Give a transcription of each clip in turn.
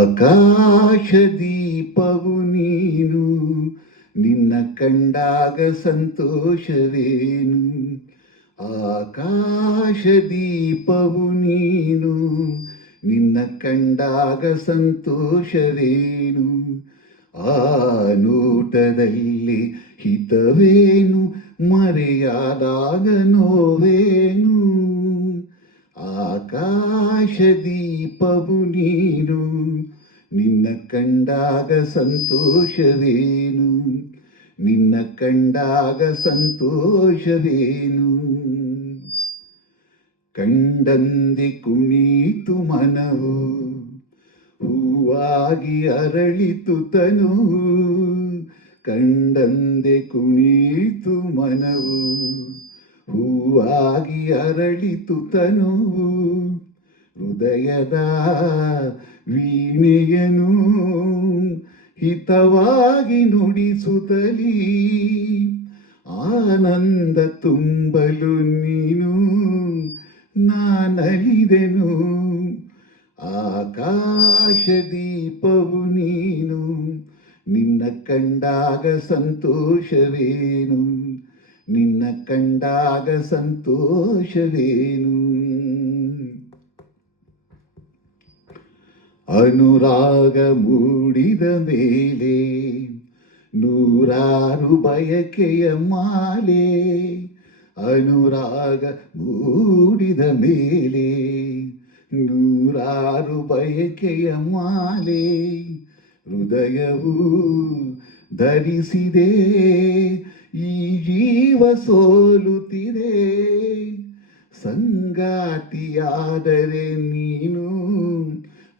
ಆಕಾಶದೀಪವು ನೀನು, ನಿನ್ನ ಕಂಡಾಗ ಸಂತೋಷವೇನು. ಆಕಾಶದೀಪವು ನೀನು, ನಿನ್ನ ಕಂಡಾಗ ಸಂತೋಷವೇನು. ಆ ನೋಟದಲ್ಲಿ ಹಿತವೇನು, ಮರೆಯಾದಾಗ ನೋವೇನು. ಆಕಾಶದೀಪವು ನೀನು, ನಿನ್ನ ಕಂಡಾಗ ಸಂತೋಷವೇನು. ನಿನ್ನ ಕಂಡಾಗ ಸಂತೋಷವೇನು. ಕಂಡಂದೆ ಕುಣಿತು ಮನವು, ಹೂವಾಗಿ ಅರಳಿತು ತನುವು. ಕಂಡಂದೆ ಕುಣಿತು ಮನವು, ಹೂವಾಗಿ ಅರಳಿತು ತನುವು. ಹೃದಯದ ವೀಣೆಯನು ಹಿತವಾಗಿ ನುಡಿಸುತ್ತಲೀ, ಆನಂದ ತುಂಬಲು ನೀನು ನಾನಲಿದೆನು. ಆಕಾಶದೀಪವು ನೀನು, ನಿನ್ನ ಕಂಡಾಗ ಸಂತೋಷವೇನು. ನಿನ್ನ ಕಂಡಾಗ ಸಂತೋಷವೇನು. ಅನುರಾಗ ಮೂಡಿದ ಮೇಲೆ ನೂರಾರು ಬಯಕೆಯ ಮಾಲೆ. ಅನುರಾಗ ಮೂಡಿದ ಮೇಲೆ ನೂರಾರು ಬಯಕೆಯ ಮಾಲೆ. ಹೃದಯವು ಧರಿಸಿದೆ, ಈ ಜೀವ ಸೋಲುತ್ತಿದೆ. ಸಂಗಾತಿಯಾದರೆ ನೀನು,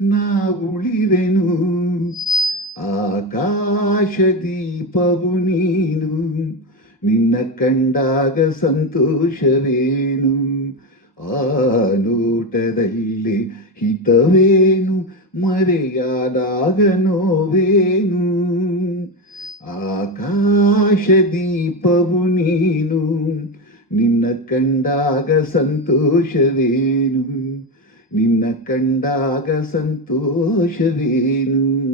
ನಾ ಉಳಿವೆನು. ಆಕಾಶದೀಪವು ನೀನು, ನಿನ್ನ ಕಂಡಾಗ ಸಂತೋಷವೇನು. ಆ ನೋಟದಲ್ಲಿ ಹಿತವೇನು, ಮರೆಯಾದಾಗ ನೋವೇನು. ಆಕಾಶದೀಪವು ನೀನು, ನಿನ್ನ ಕಂಡಾಗ ಸಂತೋಷವೇನು. ನಿನ್ನ ಕಂಡಾಗ ಸಂತೋಷವೇನು.